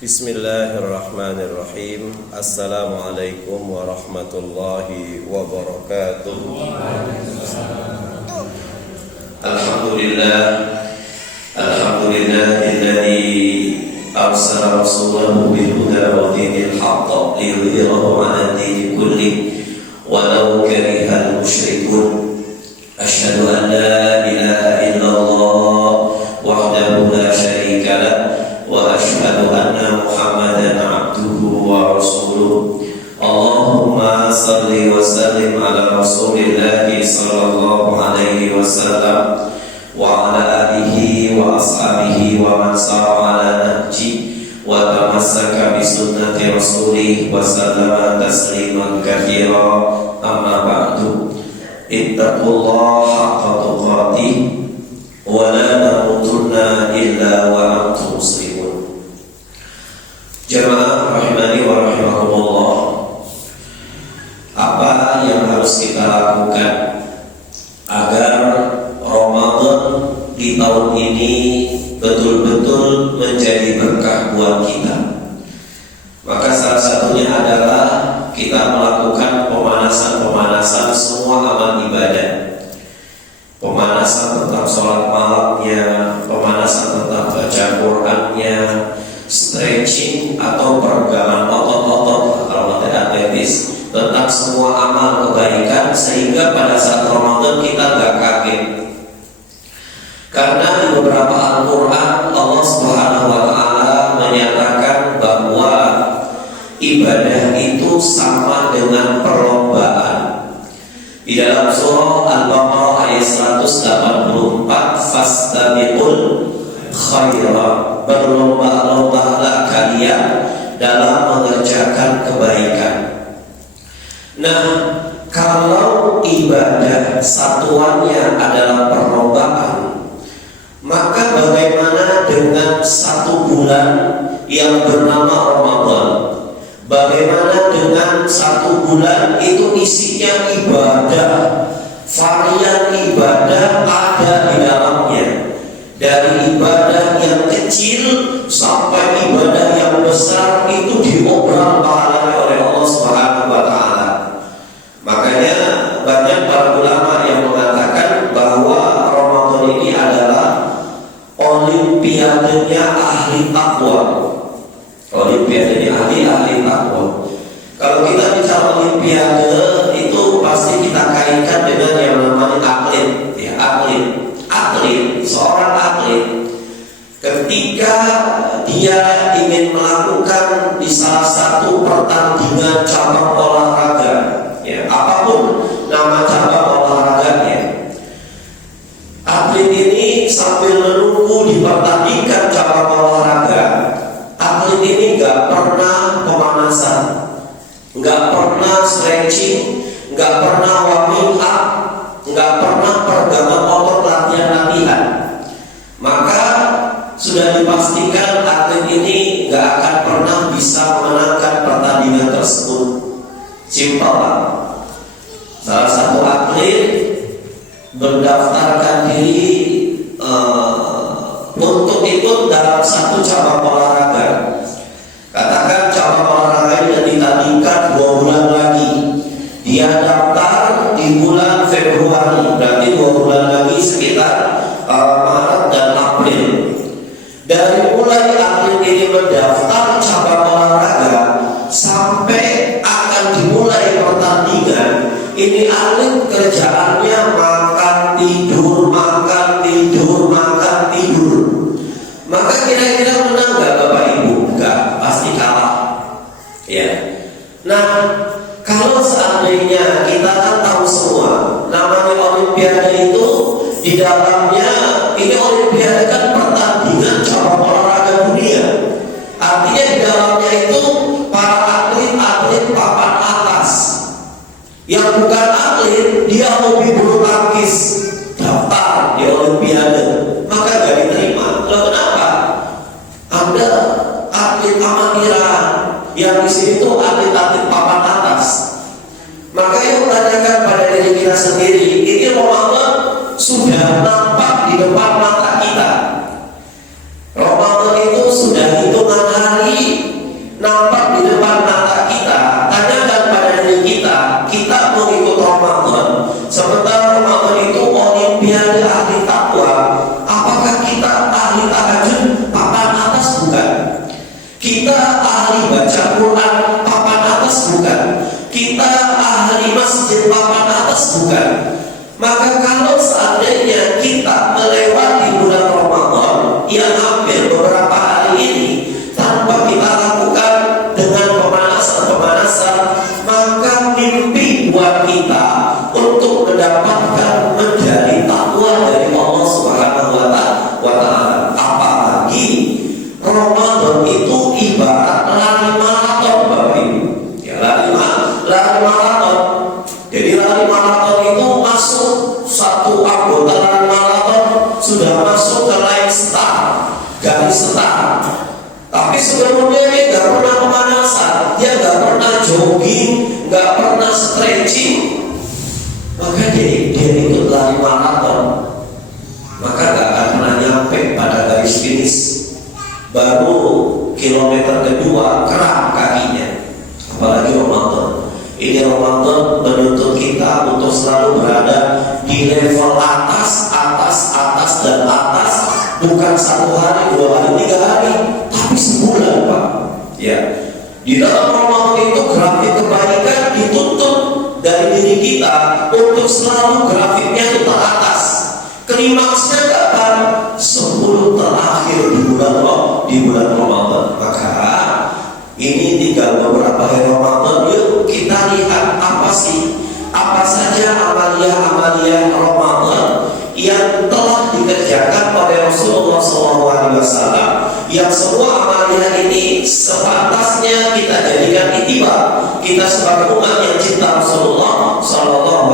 Bismillahirrahmanirrahim. Assalamualaikum warahmatullahi wabarakatuh. Alhamdulillah, alhamdulillahilladzi arsala rasulahu bil huda wa dinil haqq liyudhhirahu 'ala dini kulli walau karihal musyrikun. Asyhadu an la ilaha illallah wahdahu la syarika lah wa asyhadu anna Muhammadan abduhu wa rasuluh. Allahumma salli wa sallim ala Rasulillah sallallahu alaihi wasallam wa ala alihi wa ashabihi wa man sara ala nahji wa tamassaka bi sunnati rasulih wa sallama tasliman katsira. Amma ba'du. Ittaqullaha haqqa tuqatih wa la tamutunna illa wa antum muslimun. Jemaah rahimani wa rahimakumullah, apa yang harus kita lakukan agar Ramadan di tahun ini betul-betul menjadi berkah buat kita? Maka salah satunya adalah kita melakukan pemanasan semua amal ibadah. Pemanasan tentang sholat malamnya, pemanasan tentang baca Qur'annya, stretching atau peregangan otot-otot kalau tidak atletis, tentang semua amal kebaikan, sehingga pada saat Ramadan kita gak kaget. Karena di beberapa Al-Quran Allah Subhanahu wa Ta'ala menyatakan bahwa ibadah itu sama dengan perlombaan. Di dalam surah Al-Baqarah ayat 184, fastabiqul khairat, berlomba-lombalah kalian dalam mengerjakan kebaikan. Nah, kalau ibadah satuannya adalah perlombaan, maka bagaimana dengan satu bulan yang bernama Ramadan? Bagaimana dengan satu bulan itu isinya ibadah, varian ibadah ada di dalamnya, dari ibadah yang kecil sampai ibadah yang besar itu diobral pahalanya oleh Allah Subhanahu wa Ta'ala. Makanya banyak para ulama yang mengatakan bahwa Ramadan ini adalah olimpiadenya ahli takwa. Olimpiade ahli takwa. Kalau kita bicara olimpiade itu pasti kita kaitkan dengan yang namanya atlet, ya, atlet, seorang atlet. Ketika dia ingin melakukan di salah satu pertandingan cabang olahraga, ya, apapun nama cabang olahraganya, atlet ini sambil menunggu dipertandingkan cabang olahraga, atlet ini gak pernah pemanasan, gak pernah stretching, gak pernah warming up, gak pernah peregangan otot latihan. Maka sudah dipastikan atlet ini gak akan pernah bisa memenangkan pertandingan tersebut. Simpel lah. Salah satu atlet mendaftarkan diri untuk ikut dalam satu cabang olahraga. Katakan cabang olahraga yang ditandingkan 2 bulan lagi. Dia daftar di bulan Februari, berarti 2 bulan lagi sekitar Maret dan April. Dari mulai atlet ini mendaftar cabang olahraga sampai akan dimulai pertandingan, ini atlet kerjaannya makan tidur. Maka kira-kira menang gak Bapak Ibu? Enggak, pasti kalah. Ya. Nah, kalau seandainya kita kan tahu semua, namanya olimpiade itu di dalamnya, ini olimpiade kan pertandingan cabang olahraga dunia. Artinya di dalamnya itu para atlet papan atas. Yang bukan atlet, dia hobi bulu tangkis, daftar di olimpiade, maka gak diterima. Loh, kenapa? Ada atlet amatiran yang di sini tuh atlet-atlet papan atas. Maka yang tanyakan pada diri kita sendiri, ini Ramadan sudah nampak di depan mata kita. Ramadan itu sudah hitungan hari bukan. Maka kalau seandainya kita melewati bulan Ramadan yang hampir beberapa hari ini tanpa kita lakukan dengan pemanasan, maka mimpi buat kita untuk mendapatkan menjadi takwa dari Allah Subhanahu wa Ta'ala. Apalagi Ramadan itu ibarat lari maraton, Bapak Ibu. Ya, lari maraton. Jadi lari maraton itu masuk satu anggota lari maraton sudah masuk ke line start, garis start. Tapi sebelumnya dia nggak pernah pemanasan, dia nggak pernah jogging, nggak pernah stretching. Maka dia ikut lari maraton, maka nggak akan pernah nyampe pada garis finish. Baru kilometer kedua kram kakinya. Apalagi Ramadan. Ini Ramadan menuntut kita untuk selalu berada di level atas, dan atas. Bukan 1 hari, 2 hari, 3 hari, tapi sebulan, Pak. Ya. Di dalam Ramadan itu grafik kebaikan dituntut dari diri kita untuk selalu grafiknya itu teratas. Klimaksnya kapan? 10 terakhir di bulan Ramadan. Maka ini tinggal beberapa hari Ramadan. Yuk kita lihat apa saja amalia-amalia Ramadan yang telah dikerjakan oleh Rasulullah SAW. Yang semua amalia ini sepantasnya kita jadikan ittiba. Kita sebagai umat yang cinta Rasulullah SAW.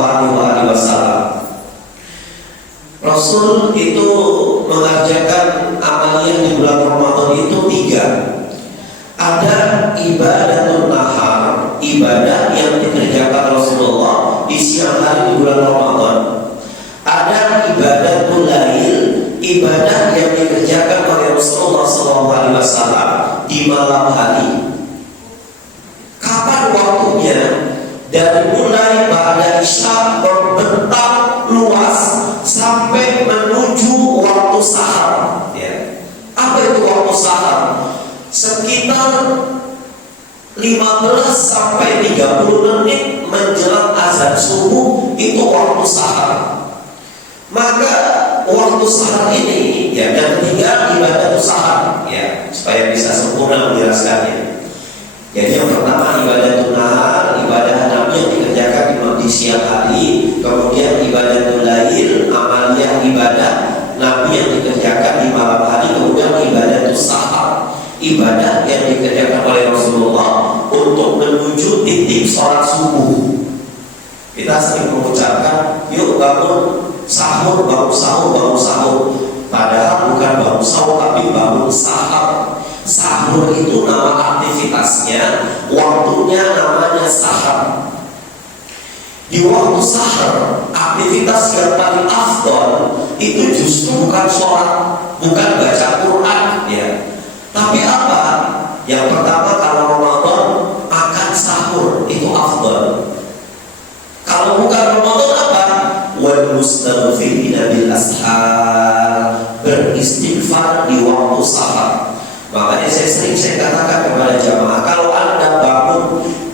Rasul itu mengerjakan amalia di bulan Ramadan itu 3. Ada ibadatul nahar, ibadah yang dikerjakan Rasulullah di siang hari di bulan Ramadan. Ada ibadatul lail, ibadah yang dikerjakan oleh Rasulullah SAW di malam hari. Kapan waktunya? Dari mulai pada isya membentang luas sampai menuju waktu sahar. Ya. Apa itu waktu sahar? Sekitar 15 sampai 30 menit menjelang azan subuh itu waktu sahar. Maka waktu sahar ini ya, yang ketiga ibadah sahar ya, supaya bisa sempurna menjelaskannya. Jadi yang pertama ibadah nahar, ibadah Nabi yang dikerjakan di siang hari. Kemudian ibadah lail, amalia ibadah Nabi yang dikerjakan di malam hari. Kemudian ibadah sahar, ibadah yang dikerjakan oleh Rasulullah untuk menuju titik sholat subuh. Kita sering mengucapkan, yuk bangun sahur, bangun sahur, bangun sahur. Padahal bukan bangun sahur, tapi bangun sahur. Sahur itu nama aktivitasnya, waktunya namanya sahur. Di waktu sahur, aktivitas yang paling afdol itu justru bukan sholat, bukan baca Quran, ya. Tapi apa? Yang pertama kalau Ramadan makan sahur itu afdol. Kalau bukan Ramadan apa? Wal mustaghfirina bil ashar, beristighfar di waktu sahur. Makanya saya katakan kepada jamaah, kalau Anda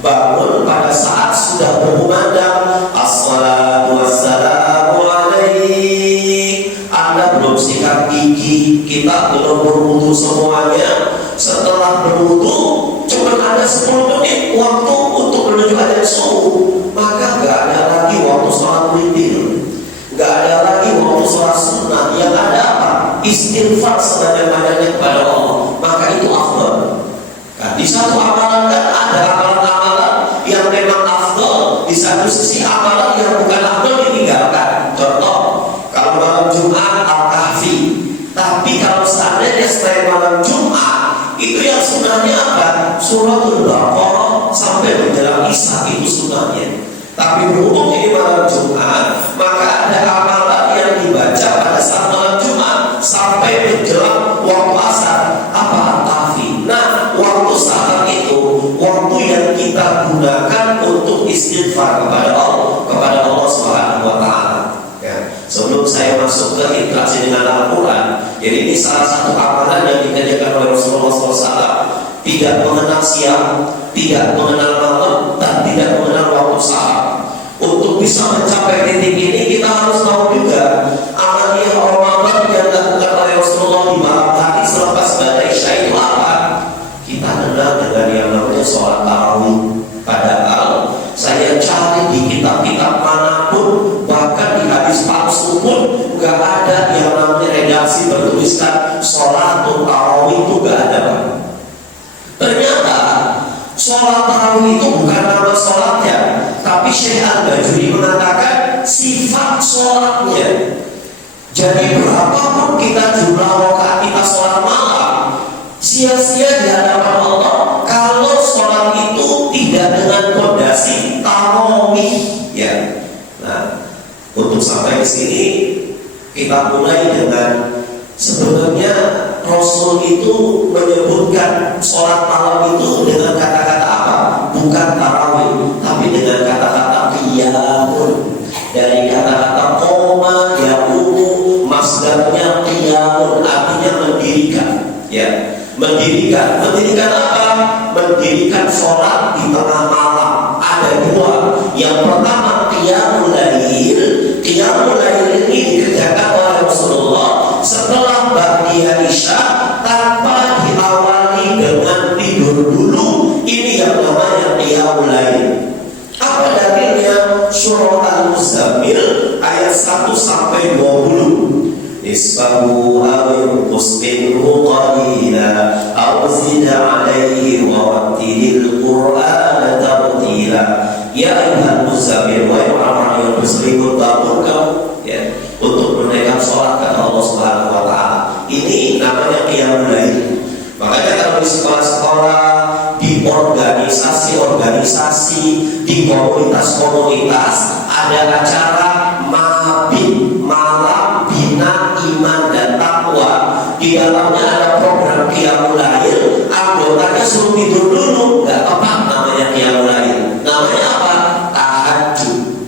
bangun pada saat sudah berkumandang as-salatu wassalamu alaik, Anda belum sikat gigi, kita belum berwudu semuanya. Setelah berwudu cuma ada 10 menit waktu untuk menuju adzan subuh, maka nggak ada lagi waktu sholat witir, nggak ada lagi waktu sholat sunnah. Yang ada apa? Istighfar sebanyak-banyaknya kepada Allah. Maka itu afdal. Nah, di satu amalan kan ada amalan-amalan yang memang afdal, di satu sisi amalan yang bukan afdal ditinggalkan. Contoh, kalau malam Jumat Al-Kahfi. Tapi kalau seandainya selain malam Jumat, itu yang sunnahnya apa? Suratul Baqarah sampai menjelang Isya, itu sunnahnya. Tapi berhubung ini malam Jumat, maka ada amalan yang dibaca pada saat malam Jumat sampai menjelang waktu asar. Apa? Al-Kahfi. Nah, waktu sahar itu waktu yang kita gunakan untuk istighfar kepada Allah Subhanahu wa Ta'ala. Ya. Sebelum saya masuk ke interaksi dengan Al-Quran, jadi ini salah satu amalan yang dikerjakan oleh Rasulullah SAW. Tidak mengenal siang, tidak mengenal malam, dan tidak mengenal waktu sahar. Untuk bisa mencapai titik ini kita harus tahu juga amaliyah Ramadan yang dilakukan oleh Rasulullah di malam hari selepas badai Isya itu apa? Kita kenal dengan yang namanya sholat tarawih. Padahal saya cari di kitab-kitab manapun, bahkan di hadis palsu pun gak ada yang namanya redaksi bertuliskan sholat tarawih itu gak ada. Ternyata sholat tarawih itu bukan nama sholatnya, tapi Syekh Al-Bajuri mengatakan sifat sholatnya. Jadi berapapun kita jumlah rakaat kita sholat malam, sia-sia di hadapan Allah kalau sholat itu tidak dengan fondasi tarawih. Ya. Nah, untuk sampai di sini kita mulai dengan sebenarnya Rasul itu menyebutkan sholat malam itu dengan kata-kata apa? Bukan tarawih, tapi dengan kata-kata qiyamun. Dari kata-kata qoma yaqumu, masdarnya qiyamun, artinya mendirikan. Ya, mendirikan apa? Mendirikan sholat di tengah malam. Ada dua. Yang pertama qiyamul lail. Qiyamul lail ini dikerjakan oleh Rasulullah setelah ba'diyah Isya tanpa diawali dengan tidur dulu. Ini yang namanya qiyamul lail. Apa dalilnya? Surah Al-Muzammil ayat 1 sampai 20. Isfahu aw yunqus minhu qalila aw zid 'alaihi wa rattilil Qur'ana tartila. Ya ayyuhal muzammil, wahai orang-orang yang berselimut, bangun kamu ya untuk menunaikan sholat kata Allah Subhanahu wa taala. Ini namanya qiyamul lail. Makanya kalau di sekolah-sekolah, di organisasi-organisasi, di komunitas-komunitas ada acara mabit, malam bina iman dan takwa. Di dalamnya ada program qiyamul lail, anggotanya suruh tidur dulu, nggak tepat namanya qiyamul lail. Namanya apa? Tahajud.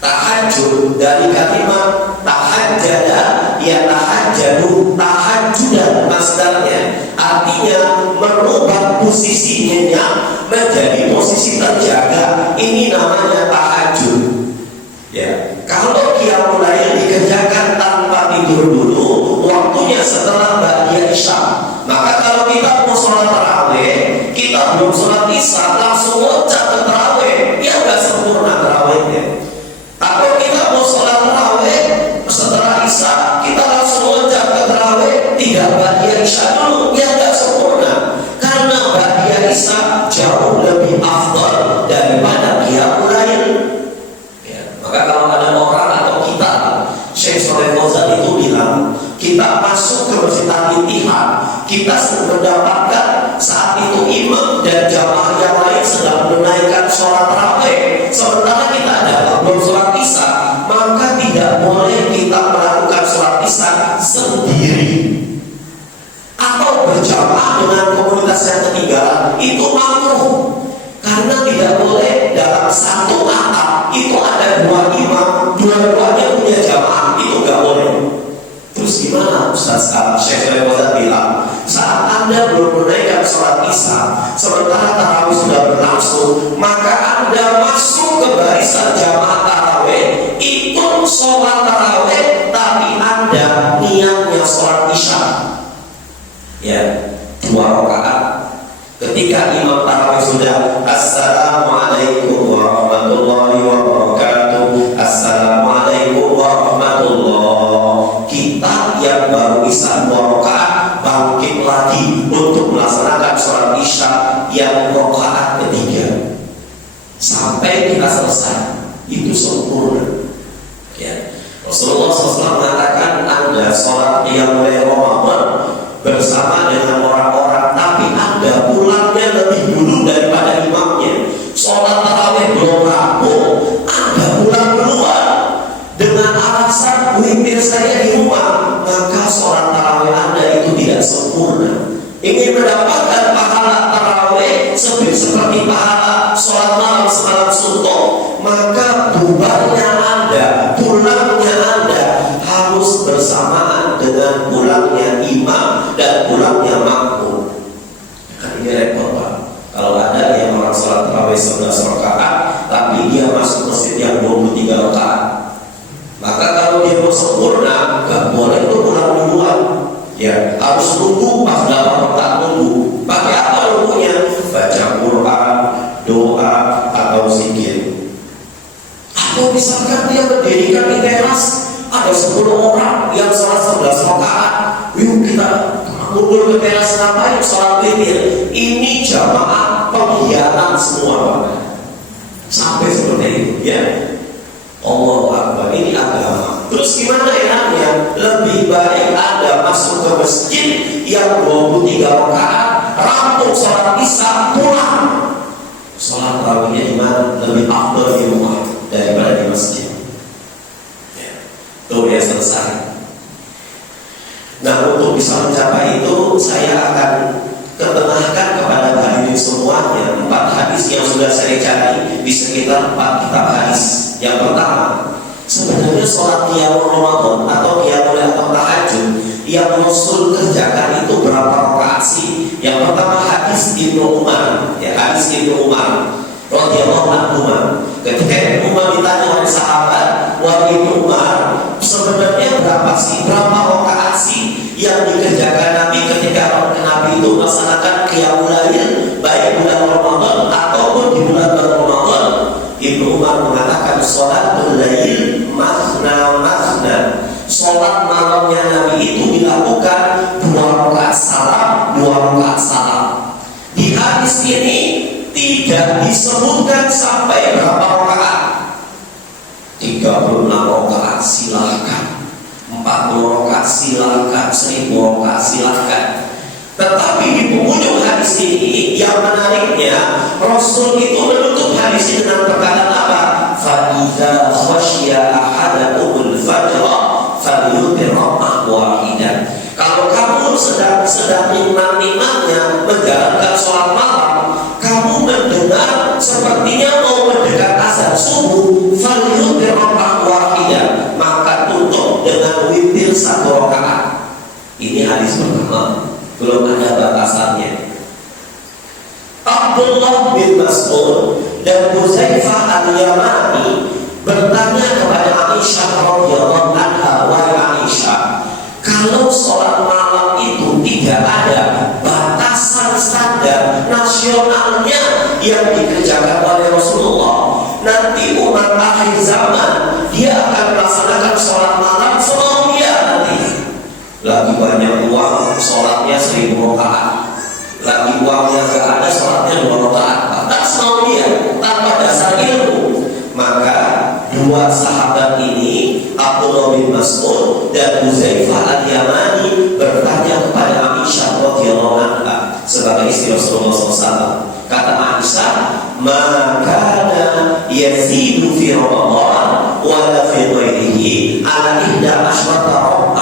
Tahajud dari kalimat tahajjada, ya tahajjadu, tahajudan masdarnya. Artinya merubah posisinya menjadi posisi terjaga. Ini namanya tahajud. Ya, kalau qiyamul lail dikerjakan tanpa tidur dulu, waktunya setelah ba'diyah Isya. Maka kalau kita mau sholat tarawih, kita belum sholat Isya langsung loncat ke tarawih, ya nggak sempurna tarawihnya. Atau kita mau sholat tarawih setelah Isya, kita langsung loncat ke tarawih, tidak ba'diyah Isya dulu, ya nggak sempurna. Karena ba'diyah Isya jauh lebih afdal daripada qiyamul lail. Maka kalau ada orang atau kita, Syekh Shalih Fauzan itu bilang, kita masuk ke Masjid Al-Ittihad, kita mendapatkan saat itu imam dan jamaah yang lain sedang menunaikan sholat tarawih, sementara kita ada belum sholat Isya, maka tidak boleh kita melakukan sholat Isya sendiri atau berjamaah dengan komunitas yang ketinggalan. Itu makruh. Karena tidak boleh dalam satu atap itu ada dua imam, dua-duanya punya jamaah, itu gak boleh. Terus gimana Ustaz? Syekh Shalih Fauzan bilang, saat Anda belum menunaikan sholat Isya, sementara tarawih sudah berlangsung, maka Anda masuk ke barisan jamaah tarawih, ikut sholat tarawih, tapi Anda niatnya sholat Isya. Ya, 2 rakaat. Ketika imam tarawih sudah Assalamualaikum warahmatullahi wabarakatuh, Assalamualaikum warahmatullah, kita yang baru Isya 2 rakaat bangkit lagi untuk melaksanakan sholat Isya yang rakaat ketiga sampai kita selesai. Itu sempurna. Ya. Rasulullah SAW mengatakan, Anda sholat qiyamul lail Ramadan bersama dengan orang-orang, tapi Anda pulangnya lebih dulu daripada imamnya. Sholat tarawih belum rampung, Anda pulang duluan dengan alasan witir saya di rumah, maka sholat tarawih Anda itu tidak sempurna. Ingin mendapatkan pahala tarawih seperti pahala sholat malam semalam suntuk, maka bubarnya Anda, pulangnya Anda harus bersamaan dengan pulangnya imam dan pulangnya makmum. Kan ini repot Pak. Kalau ada yang orang sholat tarawih 11 rakaat tapi dia 23 rakaat. Maka kalau dia mau sempurna, nggak boleh tuh pulang duluan. Ya, harus nunggu pas 8 rakaat nunggu. Pakai apa nunggunya? Baca Quran, doa, atau zikir. Atau misalkan dia mendirikan di teras, ada 10 orang yang salat 11 rakaat. Yuk kita kumpul ke teras, ngapain? Sholat witir. Ini jamaah pengkhianat semua. Sampai seperti itu, ya. Allah Akbar, ini agama. Terus gimana enaknya? Lebih baik Anda masuk ke masjid yang 23 rakaat, rampung sholat isya, pulang. Sholat tarawihnya di mana? Lebih afdal di rumah daripada di masjid. Ya. Tuh ya, selesai. Nah, untuk bisa mencapai itu, saya akan ketengahkan kepada hadirin semuanya 4 hadis yang sudah saya cari di sekitar 4 kitab hadis. Yang pertama, sebenarnya sholat qiyamul Ramadan atau qiyamul atau tahajud yang Rasul kerjakan itu berapa rakaat sih? Yang pertama hadis Ibnu Umar, ya, hadis Ibnu Umar radhiyallahu anhu. Ketika Ibnu Umar ditanya oleh sahabat, wahai Ibnu Umar, sebenarnya berapa rakaat sih yang dikerjakan Nabi ketika Nabi itu melaksanakan qiyamul lail, baik bulan Ramadan ataupun di bulan Ramadan? Ibnu Umar mengatakan sholatul lail mathna mathna. Sholat malamnya Nabi itu dilakukan 2 rakaat salam, 2 rakaat salam. Di hadis ini tidak disebutkan sampai berapa rakaat. 36 rakaat silahkan, 40 rakaat silahkan, 1000 rakaat silahkan. Tetapi di penghujung hadis ini yang menariknya, Rasul itu menutup hadis ini dengan perkataan apa? Fa'idza khasya ahadakumul fajra falyutir raka'ah wahidah. Kalau kamu sedang nikmat-nikmatnya menjalankan sholat malam, kamu mendengar sepertinya mau mendekat azan subuh, falyutir raka'ah wahidah, maka tutup dengan witir 1 rakaat. Ini hadis pertama. Belum ada batasannya. Abdullah bin Mas'ud dan Huzaifah al-Yamani bertanya kepada Aisyah radhiyallahu anha, wahai Aisyah, kalau sholat malam itu tidak ada batasan standar nasionalnya yang dikerjakan oleh Rasulullah, nanti umat akhir zaman dia akan melaksanakan sholat malam semau dia nanti. Lagi banyak uang, sholatnya 1000 rakaat. Lagi uangnya gak ada, sholatnya 2 rakaat. Tak semau dia, tanpa dasar ilmu. Maka 2 sahabat ini, Abdullah bin Mas'ud dan Huzaifah al-Yamani, bertanya kepada Aisyah radhiyallahu anha sebagai istri Rasulullah SAW. Kata Aisyah, maka yazidu fi Ramadan wala fi ghairihi ala 11 rakaat.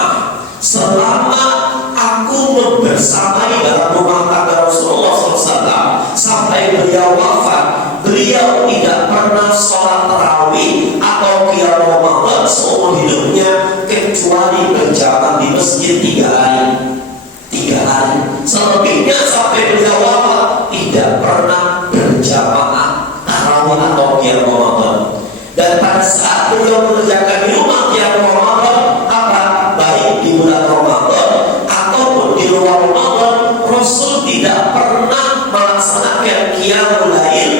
Selama aku membersamai dalam rumah tangga Rasulullah SAW sampai beliau wafat, beliau tidak pernah sholat tarawih atau qiyam Ramadan seumur hidupnya kecuali berjamaah di masjid 3 hari. 3 hari. Selebihnya sampai beliau wafat tidak pernah berjamaah tarawih atau qiyam Ramadan. Dan pada saat beliau mengerjakan di rumah qiyam Ramadan, baik di bulan Ramadan ataupun di luar Ramadan, Rasul tidak pernah melaksanakan qiyamul lail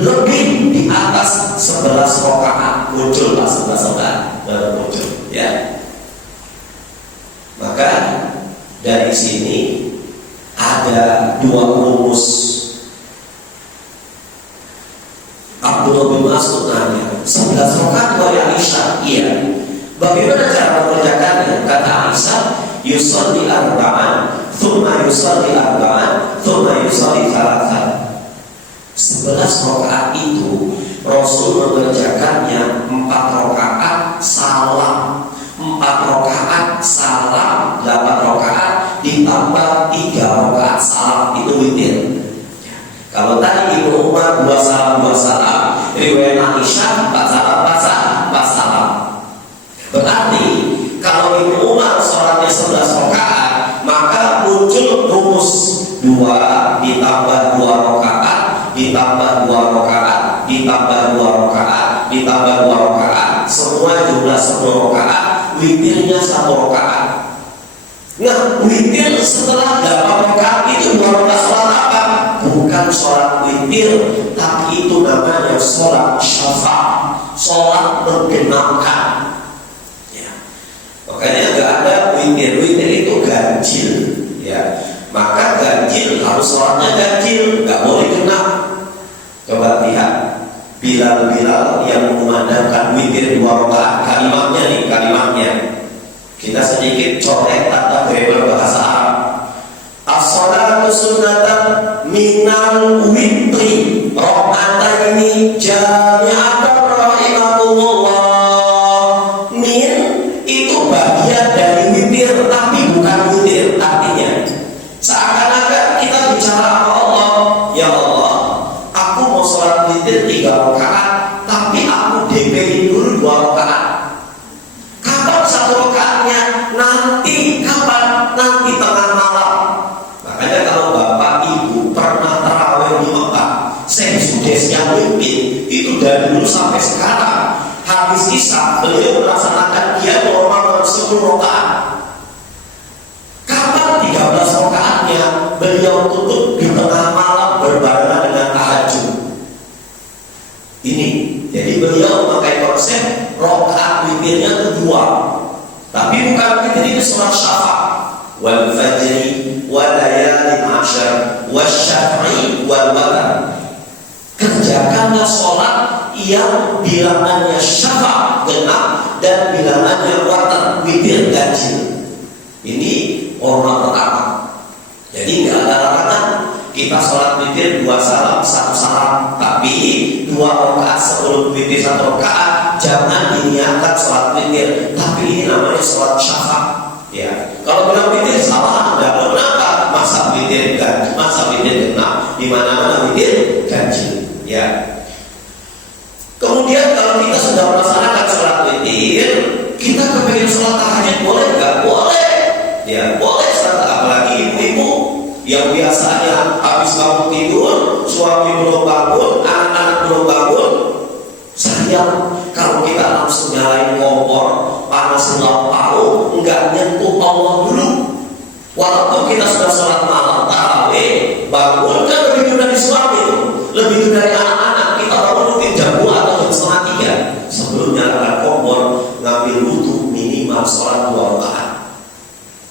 lebih di atas 11 rakaat. Muncul pas 11 rakaat baru muncul, ya. Maka dari sini ada 2 rumus. Abdullah bin Mas'ud nanya, 11 rakaat wahai Aisyah? Iya. Bagaimana cara mengerjakannya? Kata Aisyah, yusalli arba'an, thumma yusalli arba'an, thumma yusalli thalathan. 11 rakaat itu Rasul mengerjakannya 4 rakaat salam, 4 rakaat salam, 8 rakaat ditambah 3 rakaat salam, itu witir. Kalau tadi Ibnu Umar 2 salam 2 salam, riwayat Aisyah 4 salam 4 salam 4 salam. Berarti kalau Ibnu Umar sholatnya 11 rakaat, maka muncul rumus 2 ditambah 2 rakaat ditambah 2 rakaat ditambah 2 rakaat ditambah jumlah 2 rakaat, semua jumlah 10 rakaat, witirnya 1 rakaat. Nah, witir setelah 8 rakaat itu 2 rakaat sholat apa? Bukan sholat witir, tapi itu namanya sholat syafa', sholat menggenapkan. Ya. Makanya nggak ada witir. Witir itu ganjil, ya. Maka ganjil harus sholatnya ganjil, nggak boleh genap. Coba lihat Bilal yang mengumandangkan witir 2 rakaat, kalimatnya. Kita sedikit colek tata grammar bahasa Arab. As-salatu sunnatan minal witri raka'ataini jami'atan rahimahumullah. Min itu bagian dari witir, tapi bukan witir. Artinya seakan-akan kita bicara sama Allah, ya Allah, aku mau sholat witir 3 rakaat, tapi aku DP-in dulu 2 rakaat. Kapan 1 rakaatnya? Nanti. Kapan? Nanti tengah malam. Makanya kalau bapak ibu pernah tarawih di Mekah, saya sudah yang mimpin itu dari dulu sampai sekarang. Habis isya beliau melaksanakan dia normal 10 rakaat. Kapan 13 rakaatnya? Beliau tutup di tengah malam berbarengan dengan tahajud. Ini, jadi beliau memakai konsep rakaat witirnya itu 2, tapi bukan witir itu sholat syafa', wal fajri wal layalin 'ashr wasyaf'i wal watar. Kerjakanlah sholat yang bilangannya syafa' genap dan bilangannya watar witir ganjil. Ini orang pertama. Jadi nggak ada larangan kita sholat witir 2 salam 1 salam, tapi 2 rakaat sebelum witir 1 rakaat jangan diniatkan sholat witir, tapi ini namanya sholat syafa'. Ya, kalau bilang witir salah, nggak tahu kenapa. Masa witir ganjil, masa witir genap, di mana-mana witir ganjil. Ya. Kemudian kalau kita sudah melaksanakan sholat witir, kita kepengen sholat tahajud, boleh nggak? Boleh. Ya, boleh. Apalagi ibu-ibu yang biasanya habis bangun tidur, suami belum bangun, anak-anak belum bangun. Sayang kalau kita langsung nyalain kompor, panasin lauk, enggak nyentuh Allah dulu. Walaupun kita sudah sholat malam, tarawih, bangun kan lebih dulu dari suami itu, lebih dulu dari anak-anak. Kita bangun mungkin jam 2 atau jam setengah 3. Sebelum nyalakan kompor, ngambil wudu minimal sholat 2 rakaat.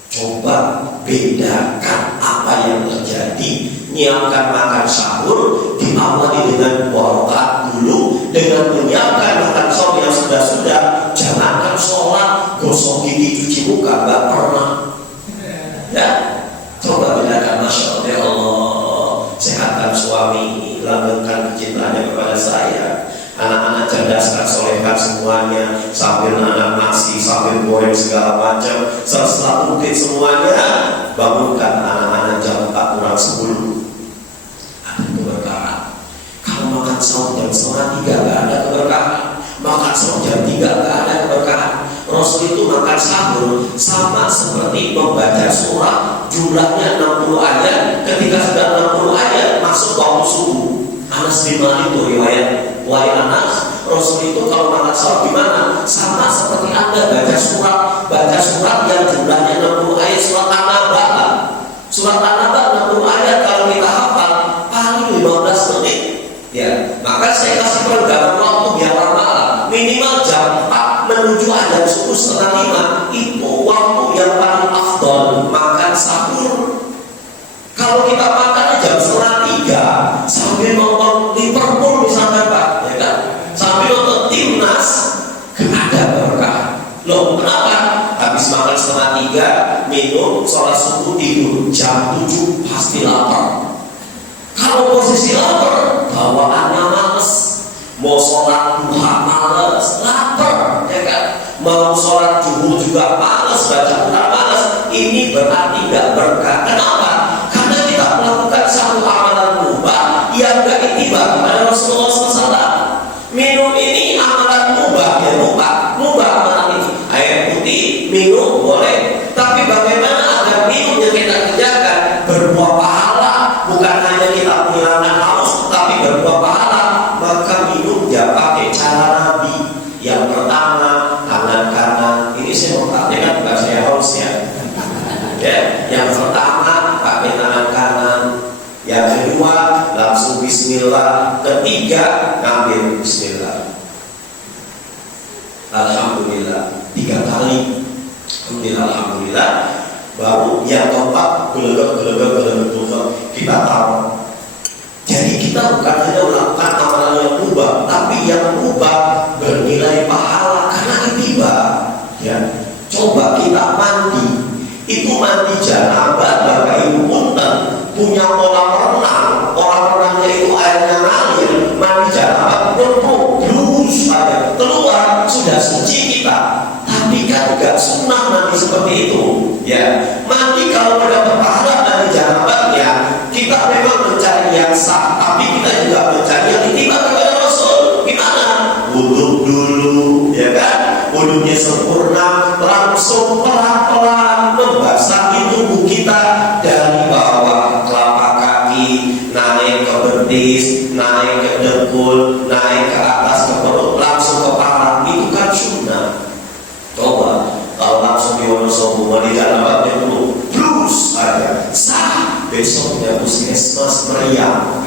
Coba bedakan apa yang terjadi. Nyiapkan makan sahur diawali dengan 2 rakaat dulu, dengan menyiapkan makan sahur yang sudah-sudah. Jangankan sholat, gosok gigi, cuci muka, nggak pernah. Ya, coba bedakan. Masya Allah, sehatkan suami, langgengkan kecintaannya kepada saya. Anak-anak cerdaskan, solehkan semuanya, sambil nanam nasi, sambil goreng segala macam, setelah mungkin semuanya. Bangunkan anak-anak jam 4 kurang 10. Ada keberkahan. Kalau makan sahur jam setengah 3 gak ada keberkahan. Makan sahur jam 3 gak ada keberkahan. Rasul itu makan sahur sama seperti membaca surah, jumlahnya 60 ayat. Ketika sudah 60 ayat masuk waktu subuh. Anas bin Malik itu riwayat, wahai Anas, Rasul itu kalau makan sahur gimana? Sama seperti Anda baca surat yang jumlahnya 60 ayat, surat An-Naba. Surat An-Naba 60 ayat, kalau kita hafal paling 15 menit. Ya, maka saya kasih perenggangan waktu biar lama, minimal jam 4 menuju azan subuh setengah 5. Itu waktu yang paling afdol makan sahur. Kalau kita makannya jam setengah 3 sambil nonton Liverpool misalkan Pak, ya kan? Sambil nonton timnas, gak ada berkah. Loh, kenapa? Habis makan setengah 3, minum, sholat subuh, tidur. Jam 7 pasti lapar. Kalau posisi lapar, bawaannya males. Mau sholat duha males, lapar, ya kan? Mau sholat zuhur juga males, baca Quran males. Ini berarti gak berkah. Kenapa? Karena kita melakukan satu amalan mubah yang gak itibak pada Rasulullah SAW. Minum ini amalan mubah, ya mubah amalan ini. Air putih, minum boleh. Tapi bagaimana agar minum yang kita kerjakan berbuah pahala, bukan hanya kita menghilangkan haus, tapi berbuah pahala. Maka minum ya pakai cara Nabi. Yang pertama, tangan kanan. Ini saya mau praktekkan, bukan saya host ya. Yang pertama pakai tangan kanan. Yang kedua langsung bismillah. Ketiga ngambil bismillah. Alhamdulillah 3 kali. Alhamdulillah. Baru yang keempat gelegek kita tahu. Jadi kita bukan hanya melakukan amalan yang mubah, tapi yang mubah bernilai pahala karena ibadah. Ya, coba kita mandi. Itu mandi janabah, Bapak Ibu punten, punya kolam renang. Kolam renangnya itu airnya ngalir. Mandi janabah terus aja keluar sudah suci kita. Tapi kan enggak sunnah mandi seperti itu. Ya, mandi kalau ada pahala mandi janabahnya, kita memang mencari yang sah, tapi kita juga mencari yang ditimbang kepada Rasul. Gimana? Wudhu dulu, ya kan? Wudhunya sempurna, langsung pelan-pelan membasahi tubuh kita dari bawah telapak kaki, naik ke betis, naik ke dengkul, naik ke atas ke perut, langsung ke paha. Itu kan sunnah. Coba kalau langsung di Wonosobo mandi janabahnya dulu, plus aja sah, besoknya puskesmas meriang.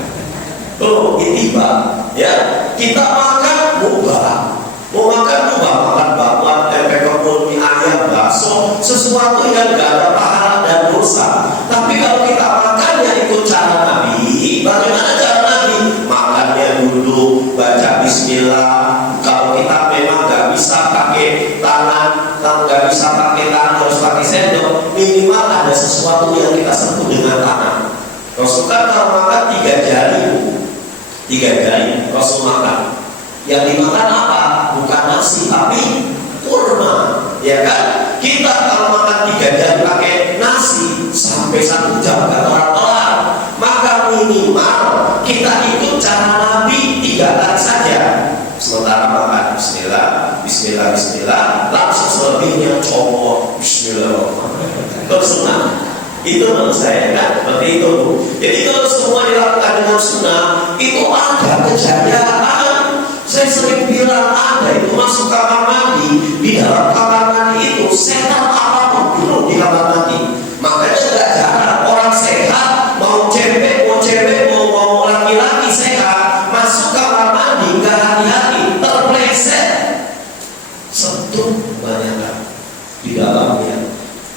Oh, ini Pak, ya kita makan mubah, mau makan mubah, makan bakwan, tempe kebun, mie ayam, bakso, sesuatu yang gak ada pahala dan dosa. Tapi kalau kita makannya ikut cara Nabi, bagaimana cara Nabi? Makannya dulu, baca bismillah. Kalau kita memang gak bisa pakai tangan, gak bisa pakai tangan, harus pakai sendok, minimal ada sesuatu yang kita sentuh dengan tangan. Rasul kan kalau makan 3 jari, 3 jari Rasul makan. Yang dimakan apa? Bukan nasi, tapi kurma, ya kan? Kita kalau makan 3 jari pakai nasi sampai 1 jam gak kelar-kelar. Maka minimal kita ikut cara Nabi 3 kali saja. Sementara makan bismillah, bismillah, bismillah, langsung selebihnya copot bismillah. Terus sunnah. Itu menurut saya kan seperti itu. Jadi kalau semua dilakukan dengan sunnah, itu ada kejayaan. Saya sering bilang ada itu masuk kamar mandi, di dalam kamar mandi itu setan apapun dulu di kamar mandi. Makanya tidak jarang orang sehat mau cewek mau laki-laki sehat masuk kamar mandi nggak hati-hati terpleset sentuh banyak di dalamnya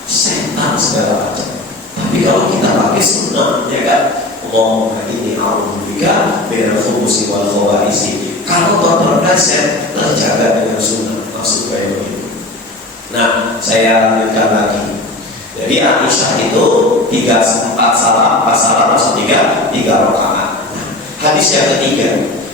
setan segala macam. Tapi kalau kita pakai sunnah, ya kan, Allahumma inni a'udzubika minal khubuthi wal khaba'isi. Kalau terpleset terjaga dengan sunnah, maksud kayak begitu. Nah, saya lanjutkan lagi. Jadi Aisyah itu 4 salam, 4 salam maksud 3 rakaat. Hadis yang ketiga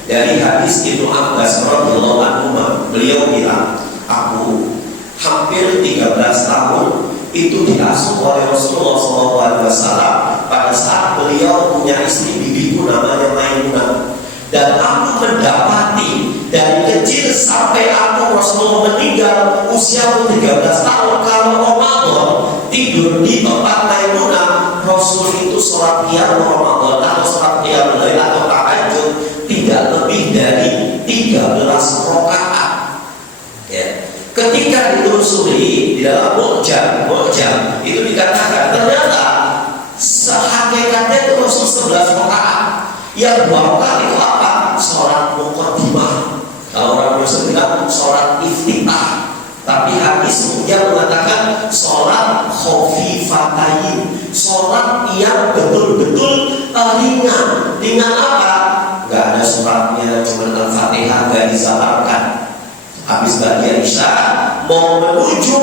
dari hadis Ibnu Abbas radhiyallahu anhu, beliau bilang, aku hampir 13 tahun itu diasuh oleh Rasulullah SAW pada saat beliau punya istri bibiku namanya Maimunah. Dan aku mendapati dari kecil sampai aku Rasulullah meninggal usia 13 tahun, kalau Ramadan tidur di tempat Maimunah, Rasul itu sholat qiyam Ramadan atau sholat qiyam lail atau tahajud tidak lebih dari 13 rakaat. Ya. Ketika ditelusuri di dalam Mu'jam itu dikatakan ternyata sehakikatnya itu Rasul 11 rakaat. Yang 2 rakaat itu apa? Sholat muqaddimah. Kalau orang Muslim bilang sholat iftitah. Tapi hadis yang mengatakan sholat khafifatain, sholat yang betul-betul ringan. Ringan apa? Gak ada suratnya, cuma Al-Fatihah gak dizaharkan. Habis bagian Isya mau menuju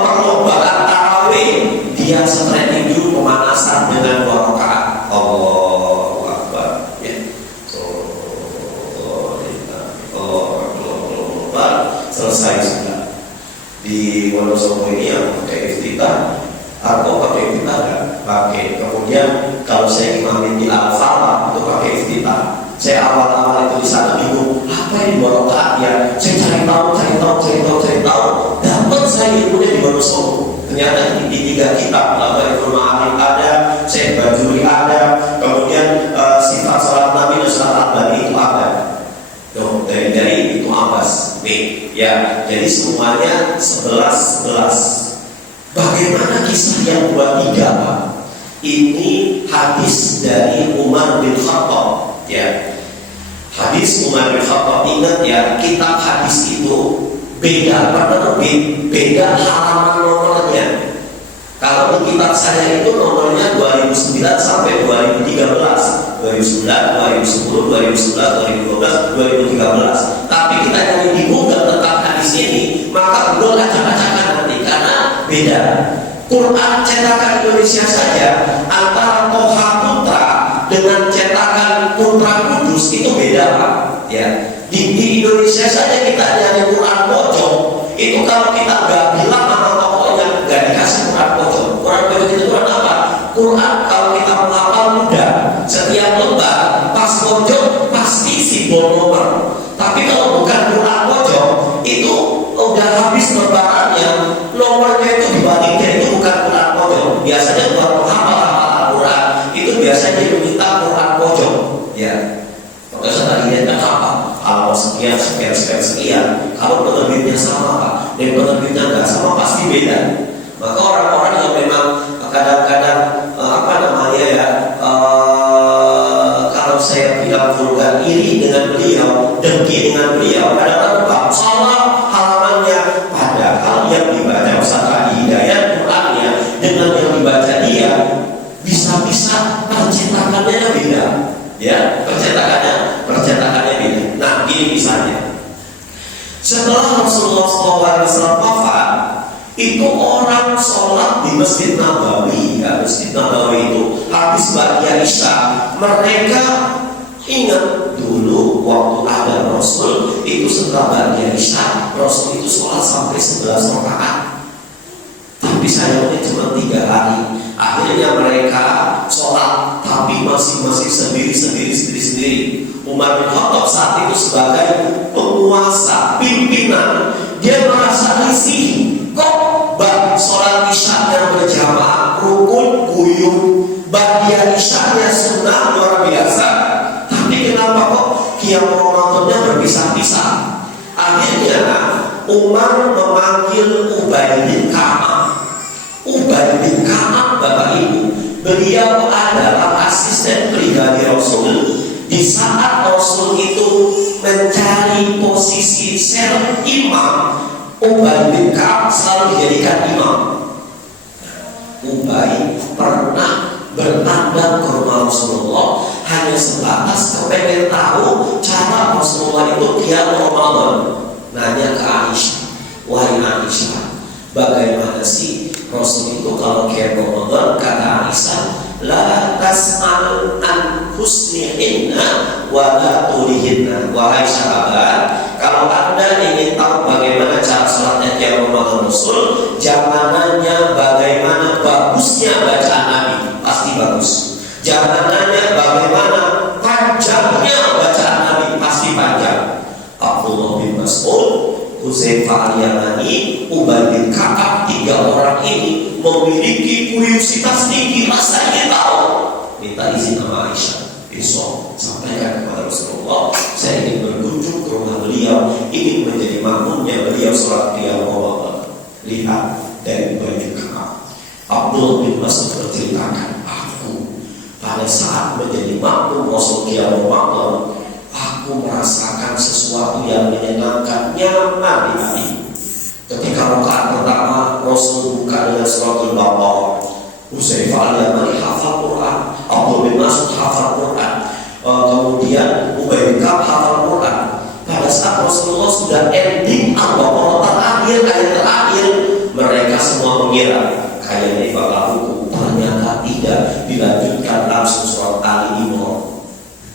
perlombaan tarawih, dia stretching dulu pemanasan dengan 2 rakaat. Allahu Akbar. Ya. Selesai sudah. Di Wonosobo ini yang pakai iftitah atau pakai iftitah enggak? Pakai. Kemudian kalau saya imamin di Al-Falah itu pakai iftitah. Saya awal-awal itu di sana bingung, apa yang 2 rakaat ya? Saya cari tahu. Dapat saya ilmunya di Wonosobo. Ternyata di 3 kitab, Al-Baqarah Ma'arif ada, Syekh Bajuri ada, kemudian sifat salat Nabi dan salat Al-Bani itu ada. Dari itu Abbas. B. Ya, jadi semuanya 11. Bagaimana kisah yang 23, Pak? Ini hadis dari Umar bin Khattab, ya. Hadis Umar bin Khattab, ingat ya, kitab hadis itu beda penerbit, beda halaman nomornya. Kalau di kitab saya itu nomornya 2009 sampai 2013, 2009, 2010, 2011, 2012, 2013. Tapi kita nyari di Google tentang hadis ini, maka Google acak-acakan nanti karena beda. Quran cetakan Indonesia saja antara Toha Putra dengan cetakan Putra Kudus itu beda, Pak. Ya, di Indonesia saja kita nyari Quran pojok itu kalau kita nggak bilang nama tokohnya nggak dikasih Quran pojok. Quran pojok itu Quran apa? Quran kalau kita menghafal mudah, setiap lembar pas pojok pasti simbol nomor. Tapi kalau bukan Quran pojok itu udah habis lembarannya, nomornya itu dibaliknya, itu bukan Quran pojok. Biasanya buat menghafal Al-Quran itu biasanya diminta Quran pojok, ya. Maka saya tadi lihat apa? Kalau sekian. Kalau penerbitnya sama, Pak, dan penerbitnya nggak sama pasti beda. Maka orang-orang yang memang kadang-kadang kalau saya bilang vulgar, iri dengan beliau, dengki dengan beliau, kadang-kadang Pak salah halamannya, padahal yang dibaca Ustaz Ali Hidayat Qurannya dengan yang dibaca dia bisa-bisa percetakannya beda, ya, percetakannya beda. Nah, gini misalnya, setelah Rasulullah SAW wafat, itu orang sholat di Masjid Nabawi, ya, Masjid Nabawi itu habis bagian Isya, mereka ingat dulu waktu ada Rasul itu setelah bagian Isya, Rasul itu sholat sampai 11 rakaat. Tapi sayangnya cuma 3 hari. Akhirnya mereka sholat, tapi masing-masing sendiri. Umar bin Khattab saat itu sebagai penguasa, pimpinan, dia merasa risih. Kok bab sholat Isya yang berjamaah rukun guyup, bagian Isya-nya sunnah luar biasa, tapi kenapa kok qiyam Ramadannya berpisah-pisah? Akhirnya Umar memanggil Ubay bin Ka'ab. Ubay bin Ka'ab, Bapak Ibu, beliau adalah asisten pribadi Rasul. Di saat Rasul itu mencari posisi sel imam, Ubay bin Ka'ab selalu dijadikan imam. Ubay pernah bertanda ke rumah Rasulullah hanya sebatas kepengen tahu cara Rasulullah itu qiyam Ramadan. Nanya ke Aisyah, wahai Aisyah, bagaimana sih Rasul itu kalau qiyam Ramadan? Kata Aisyah, la tas'al an husnihinna wa la tulihinna. Wahai sahabat, kalau Anda ingin tahu bagaimana cara salatnya qiyam Ramadan Rasul, jangan nanya bagaimana bagusnya bacaan Nabi, pasti bagus. Jangan nanya bagaimana panjangnya bacaan Nabi, pasti panjang. Abdullah bin Mas'ud, Hudzaifah al-Yamani, Ubay bin Ka'ab, 3 orang ini memiliki kuriositas tinggi, rasa ingin tahu. Minta izin sama Aisyah, besok sampaikan kepada Rasulullah, saya ingin berkunjung ke rumah beliau, ingin menjadi makmumnya beliau sholat qiyam Ramadan. Lihat dari Ubay bin Ka'ab, Abdullah bin Mas'ud berceritakan, aku pada saat menjadi makmum Rasul qiyam Ramadan, aku merasakan sesuatu yang menyenangkan, nyaman di hati. Ketika rakaat pertama Rasul buka dengan suratul Baqarah, Hudzaifah al-Yamani hafal Quran, Abdullah bin Mas'ud hafal Quran, kemudian Ubay bin Ka'ab hafal Quran. Pada saat Rasulullah sudah ending Al-Baqarah terakhir, ayat terakhir, mereka semua mengira kayaknya bakal hukum. Ternyata tidak, dilanjutkan langsung surat Ali Imran.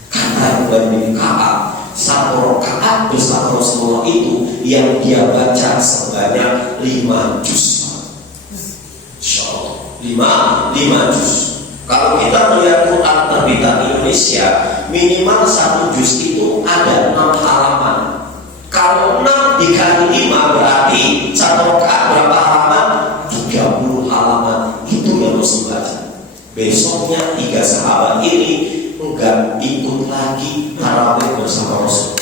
Kata Ubay bin Ka'ab, 1 rakaat bersama Rasulullah itu yang dia baca sebanyak 5 juz. Insyaallah 5 juz. Kalau kita melihat Quran terbitan Indonesia, minimal 1 juz itu ada 6 halaman. Kalau 6 dikali 5 berarti 1 rakaat berapa halaman? 30 halaman. Itu yang Rasul baca. Besoknya 3 sahabat ini enggak ikut lagi tarawih bersama Rasul.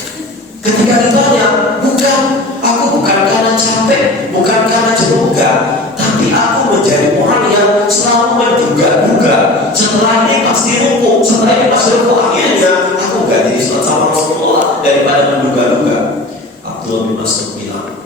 Ketika ditanya, bukan, aku Aku bukan karena capek, bukan karena jenuh, tapi aku menjadi orang yang selalu menduga-duga. Setelah ini pasti rukuk, setelah ini pasti rukuk. Akhirnya aku gak jadi sholat sama Rasulullah daripada menduga-duga. Abdullah bin Mas'ud bilang,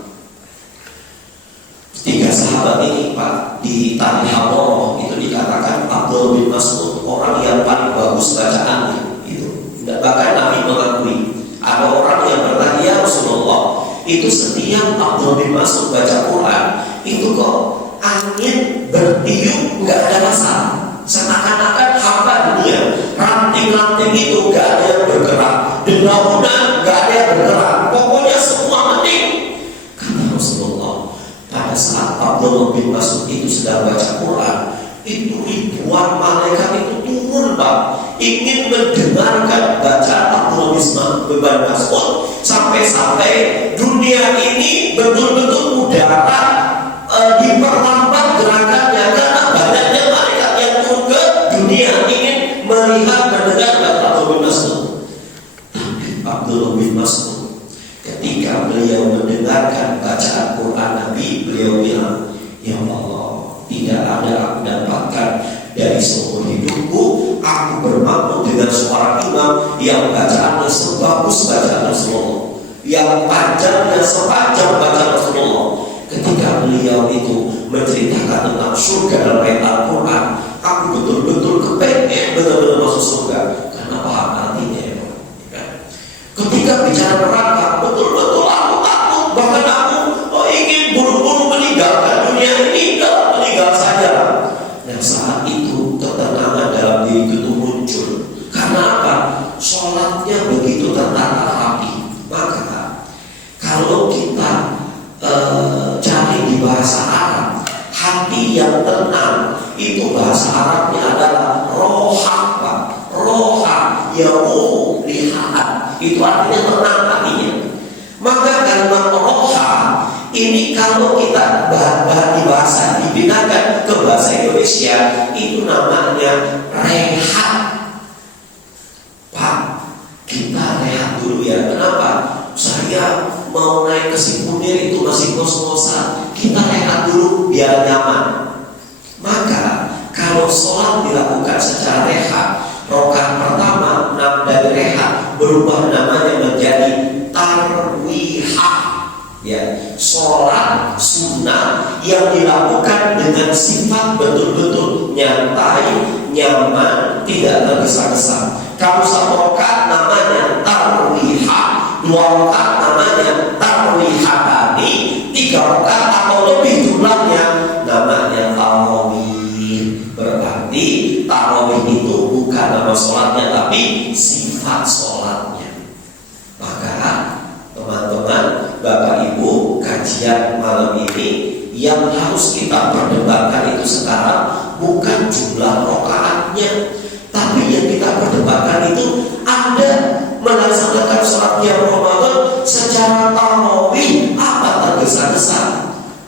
3 sahabat ini Pak di Tani Haboh itu dikatakan Abdullah bin Mas'ud orang yang paling bagus bacaannya itu. Bahkan Nabi mengakui ada orang yang bertanya, ya Rasulullah, itu setiap Abdullah bin Mas'ud baca Quran itu kok angin bertiup nggak ada masalah, seakan-akan hamba dunia, ranting-ranting itu nggak ada yang bergerak, dedaunan nggak ada yang bergerak, pokoknya semua penting. Kata Rasulullah, pada saat Abdullah bin Mas'ud itu sedang baca Quran, itu ribuan malaikat itu turun Pak, ingin mendengarkan bacaan Abdullah bin Mas'ud, sampai-sampai dunia ini betul-betul udara diperlambat gerakannya karena banyaknya malaikat yang turun ke dunia ingin melihat mendengar bacaan Abdullah bin Mas'ud. Tapi Abdullah bin Mas'ud ketika beliau mendengarkan bacaan Quran Nabi, beliau bilang, ya Allah, tidak ada aku dapatkan dari seumur hidupku aku bermakmum dengan seorang imam yang bacaannya sebagus bacaan Rasulullah, yang panjangnya sepanjang bacaan Rasulullah. Ketika beliau itu menceritakan tentang surga dalam ayat Al-Quran, aku betul-betul kepengen betul-betul masuk surga karena paham artinya ya. Ketika bicara neraka, betul-betul aku takut, bahkan aku ingin buru-buru meninggalkan dunia ini, meninggal saja. Dan saat itu ketenangan dalam diri itu muncul. Karena apa? Sholatnya begitu tertata rapi. Maka kalau kita cari di bahasa Arab, hati yang tenang itu bahasa Arabnya adalah roha, roha yahu lihat, itu artinya tenang hatinya. Maka kalimat roha ini kalau kita di bahasa dibinakan ke bahasa Indonesia itu namanya rehat. Pak, kita rehat dulu ya. Kenapa? Saya mau naik ke Sikunir itu masih kos-kosan. Kita rehat dulu biar nyaman. Maka kalau sholat dilakukan secara rehat, rakaat pertama dari rehat berubah namanya menjadi tarwihah. Ya, sholat sunnah yang dilakukan dengan sifat betul-betul nyantai, nyaman, tidak tergesa-gesa. Kalau 1 rakaat namanya tarwihah, 2 rakaat namanya tarwihatani, 3 rakaat atau lebih jumlahnya namanya tarawih. Berarti tarawih itu bukan nama sholatnya tapi sifat sholatnya. Maka teman-teman, Bapak Ibu, kajian malam ini yang harus kita perdebatkan itu sekarang bukan jumlah rakaatnya, tapi yang kita perdebatkan itu Anda melaksanakan sholat qiyam Ramadan secara tarawih apa tergesa-gesa.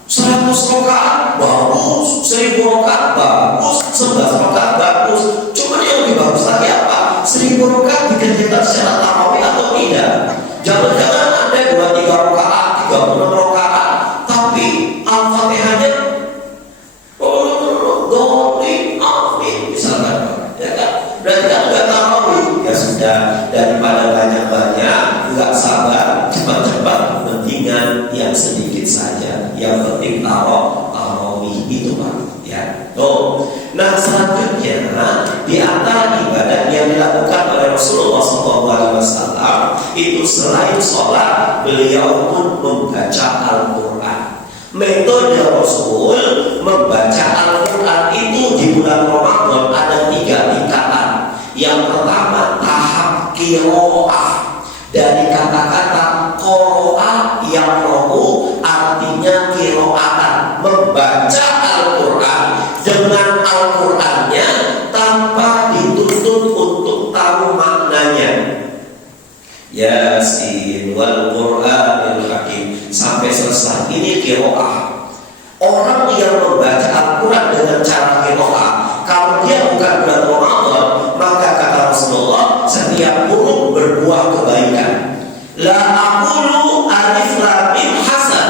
100 rakaat bagus, 1000 rakaat bagus, 11 rakaat bagus. Cuma yang lebih bagus lagi apa? 1000 rakaat dikerjakan secara tarawih atau tidak? Jangan-jangan Anda 2-3 rakaat, 36 rakaat, tapi Al-Fatihahnya Doli Amin misalkan, ya kan? Berarti kan nggak tarawih. Ya sudah, daripada banyak-banyak, nggak sabar, cepat-cepat, mendingan yang sedikit saja. Yang penting tarawih itu Pak. Ya, tuh. Nah selanjutnya di antara ibadah yang dilakukan oleh Rasulullah SAW itu selain sholat, beliau pun membaca Al-Quran. Metode Rasul membaca Al-Quran itu di bulan Ramadan ada 3 tingkatan. Yang pertama tahap qiraah, dari kata-kata qiraah yang rohu artinya qiraatan, membaca Al-Quran dengan Al-Qurannya tanpa dituntut untuk tahu maknanya. Yasin wal Qur'anil Hakim sampai selesai. Ini qiraah. Orang yang membaca Al-Quran dengan cara qiraah, kalau dia bukan bulan Ramadan, maka kata Rasulullah, setiap huruf berbuah kebaikan. La aqulu alif lam mim hasan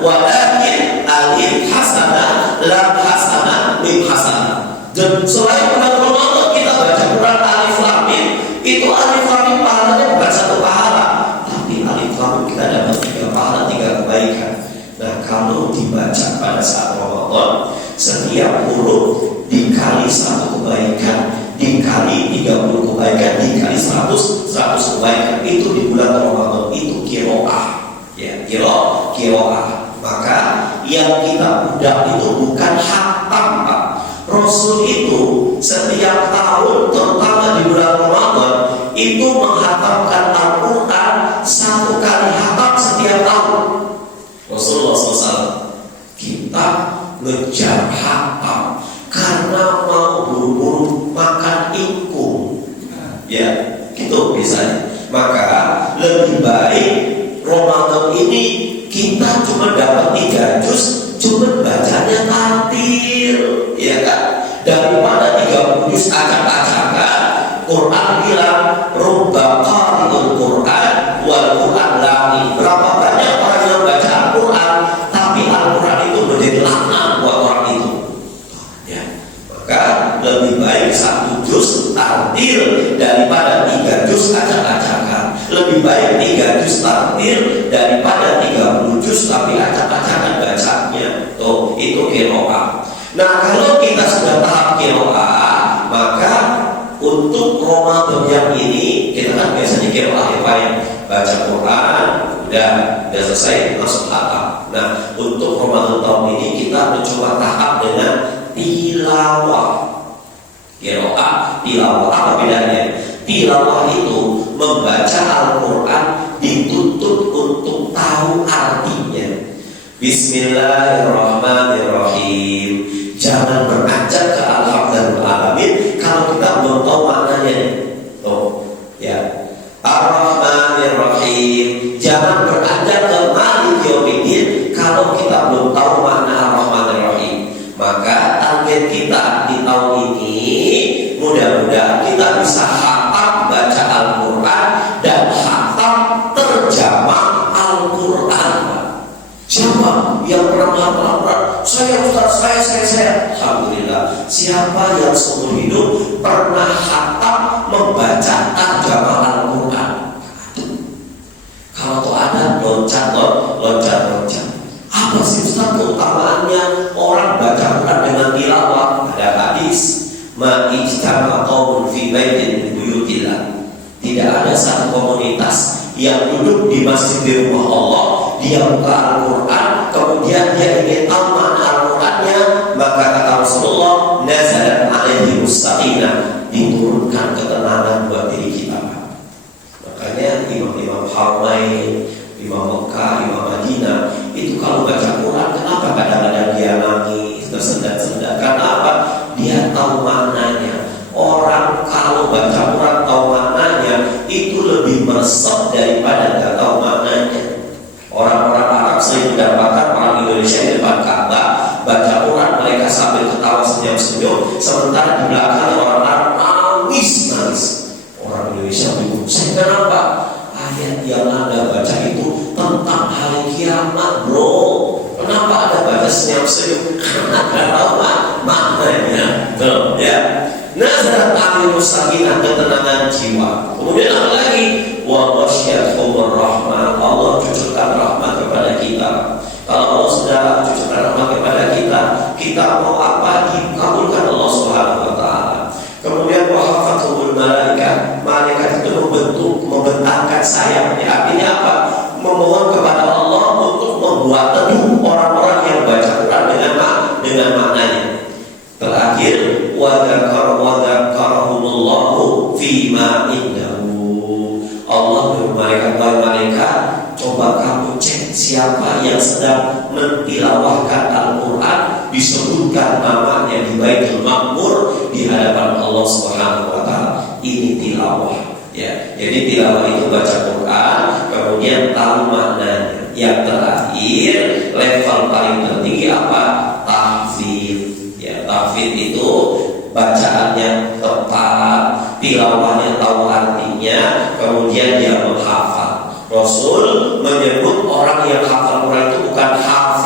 walakin alif hasanah, lam hasanah, mim hasanah. Dan selain bulan Ramadan kita baca Quran alif lam mim, itu alif lam mim pahalanya bukan satu pahala, tapi alif lam mim kita dapat 3 pahala, 3 kebaikan. Nah, kalau dibaca pada saat Ramadan, setiap huruf dikali 1 kebaikan, dikali 30 kebaikan, dikali 100 kebaikan, itu di bulan Ramadan, itu qiraah. Ya, qiraah. Maka yang kita budak itu bukan hatam, Pak. Rasul itu setiap tahun, terutama di bulan Ramadan, itu menghatamkan Al-Quran 1 kali hatam setiap tahun. Rasulullah SAW. Kita ngejar hatam karena mau buru-buru makan ingkung, ya, gitu misalnya. Maka lebih baik Ramadan ini kita cuma dapat 3 juz, cuma bacanya tartil, ya kan? Daripada 30 juz acak-acakan. Quran bilang rubba qari'ul Quran wal Quran lani. Berapa banyak orang yang baca Al-Quran, tapi Al-Quran itu menjadi laknat buat orang itu. Ya, maka lebih baik 1 juz tartil daripada 3 juz acak-acakan. Lebih baik 3 juz tartil daripada 30 juz tapi acak-acakan bacanya. Tuh, itu qiraah. Nah, kalau kita sudah tahap qiraah, maka untuk Ramadan yang ini kita kan biasanya qiraah yang baca Quran, udah selesai masuk hatam. Nah, untuk Ramadan tahun ini kita mencoba tahap dengan tilawah. Qiraah, tilawah, apa bedanya? Tilawah itu membaca Al-Quran dituntut untuk tahu artinya. Bismillahirrahmanirrahim. Jangan beranjak ke Alhamdulillahirrahmanirrahim kalau kita belum tahu maknanya. Oh, ya. Ar-Rahmanirrahim. Jangan beranjak ke Maliki Yaumiddin kalau kita belum tahu makna Ar-Rahmanirrahim. Maka target kita di tahun ini mudah-mudahan kita bisa hafal baca Al-Quran dan hafal terjemah Al-Quran. Siapa yang pernah hafal? Saya Ustaz, saya. Alhamdulillah. Siapa yang seumur hidup pernah hafal membaca terjemah Al-Quran? Kalau tuh ada loncat. Apa sih Ustaz keutamaannya orang baca Quran dengan tilawah? Ada hadis, ma ijtama qaumun fi baitin min buyutillah. Tidak ada satu komunitas yang duduk di masjid di rumah Allah, dia buka Al-Quran, kemudian dia ingin tahu makna Al-Qurannya, maka kata Rasulullah, nazalat alaihi sakinah, diturunkan ketenangan buat diri kita. Makanya imam-imam Haramain, Imam Mekah, Imam Madinah, itu kalau baca Quran, kenapa kadang-kadang dia nangis, tersendat-sendat? Karena apa? Dia tahu maknanya. Orang kalau baca Quran tahu maknanya, itu lebih meresap daripada tidak tahu maknanya. Orang-orang Arab sering mendapatkan orang Indonesia di depan Ka'bah baca Quran, mereka sambil ketawa senyum-senyum, sementara di belakang orang Arab nangis. Orang Indonesia bingung, saya kenapa? Ayat yang Anda baca itu tentang hari kiamat, bro. Kenapa Anda baca senyum-senyum? Karena tidak tahu maknanya. Tuh, ya. Nazarat alaihi sakinah, ketenangan jiwa. Kemudian apa lagi? Wa ghasyiyatuhumur rahmah. Allah cucurkan rahmat kepada kita. Kalau Allah sudah cucurkan rahmat kepada kita, kita mau apa dikabulkan Allah Subhanahu wa taala. Kemudian wa hafathumul malaikat. Malaikat itu membentangkan sayapnya. Artinya apa? Memohon kepada Allah untuk membuat teduh orang-orang yang baca Quran dengan maknanya. Terakhir, wa dzakarahumullahu fima indahu. Allah malaikat, coba kamu cek siapa yang sedang mentilawahkan Al-Quran, disebutkan namanya di Baitul Ma'mur di hadapan Allah Subhanahu wa taala. Ini tilawah, ya. Jadi tilawah itu baca Quran, kemudian tahu maknanya. Yang terakhir, level paling tertinggi apa? Tahfidz. Tahfidz itu bacaannya tepat, tilawahnya tahu artinya, kemudian dia menghafal. Rasul menyebut orang yang hafal Quran itu bukan hafal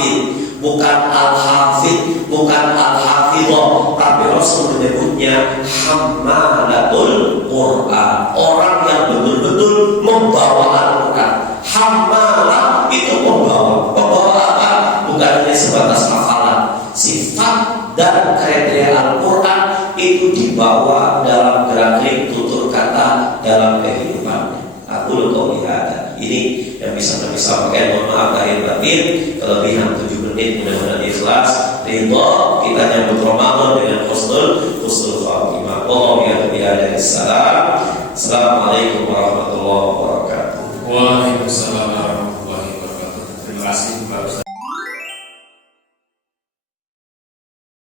bukan al-hafid, bukan al-hafidhah, tapi Rasul menyebutnya hammalatul Quran, orang yang betul-betul membawa Al-Quran. Hammalah itu membawa apa? Bukan hanya sebatas hafalan. Sifat dan kriteria Al-Quran itu dibawa dalam gerak-gerik tutur kata dalam kehidupannya. Aku qouli hada. Ini yang bisa kami sampaikan. Mohon maaf lahir batin, kelebihan 7 menit mudah-mudahan ikhlas, ridha, kita nyambut Ramadan dengan husnul khatimah. Wallahu a'lam. Assalamualaikum warahmatullahi wabarakatuh. Waalaikumsalam warahmatullahi wabarakatuh. Terima kasih Pak Ustaz.